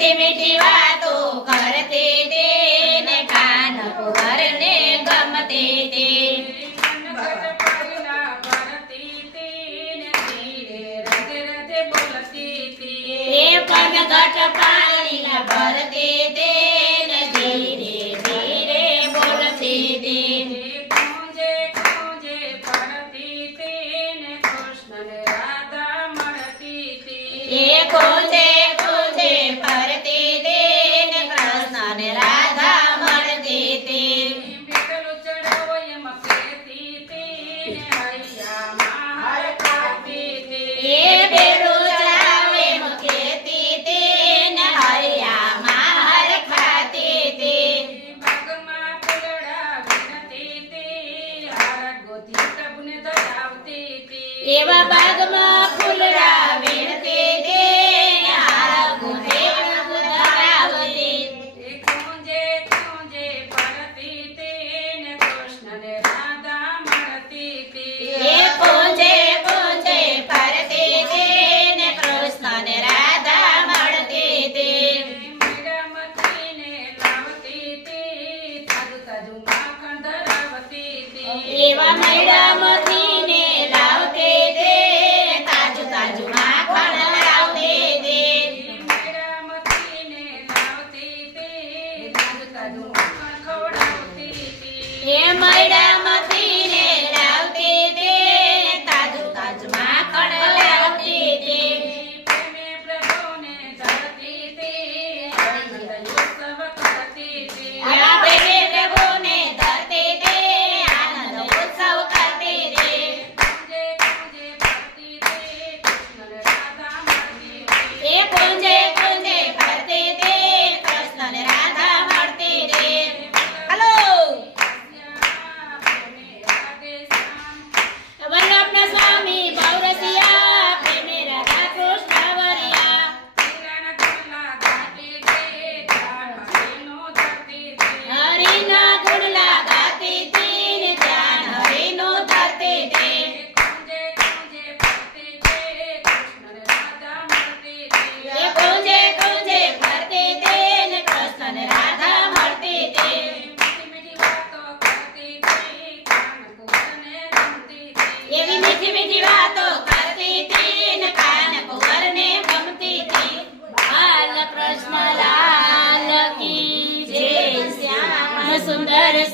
मीठी मीठी बातों करते थे ने कान कुंवर ने गमते थे पनघट पानी भरते थे ने धीरे धीरे बोलते थे खोजे खोजे पड़ती थी ने कृष्ण ने राधा मरती थी खोजे खोजे फरते थे ने कृष्ण ने राधा मरती थी बेटलो चढ़ाવો એમ કહેતી थी ने हैया मार खाती थी बेड़ो चढ़ावे मुखेती थी ने हरिया मार खाती थी बागमा फूलड़ा વીણતી थी હાર ગોતી પ્રભુને ધરાવતી थी एवा बागमा फूलड़ा वीणती थी ने हार गुंथे प्रभु धरावती खोजे खोजे पड़ती थी ने कृष्ण ने राधा मरती थी खोजे खोजे फरते थे ने कृष्ण ने राधा मरती थी मीरामती ने लावती थी ताजु ताजु माखण धरावती थी एवा मैडामती ने लावते थे ताजु ताजु माखण लावते थे मीरामती ने लावती थी ताजु ताजु माखण खवડાવતી थी ए मैडामती ने लावते थे ताजु ताजु माखण लावती थी प्रेमे प्रभुने ધરતી थी આનંદ ઉત્સવ કરતી थी एवा प्रेमे प्रभु ने धरते थे आनंद उत्सव करते थे खोजे खोजे पड़ती थी कृष्ण ने राधा मरती थी कुंजे कुंजे फरते थे कृष्ण ने राधा मरते थे हेलो वल्लभ स्वामी बौरसिया प्रेमे राधा कृष्ण वरिया हरि ना गुण लगाती थी ने ध्यान हरि नो धरते थे कुंजे कुंजे फरते थे ने कृष्ण ने राधा मरते थे एवी मीठी मीठी बातों करती थी ने कान कुंवर ने गमती थी बाल कृष्ण लाल की जय श्याम सुंदर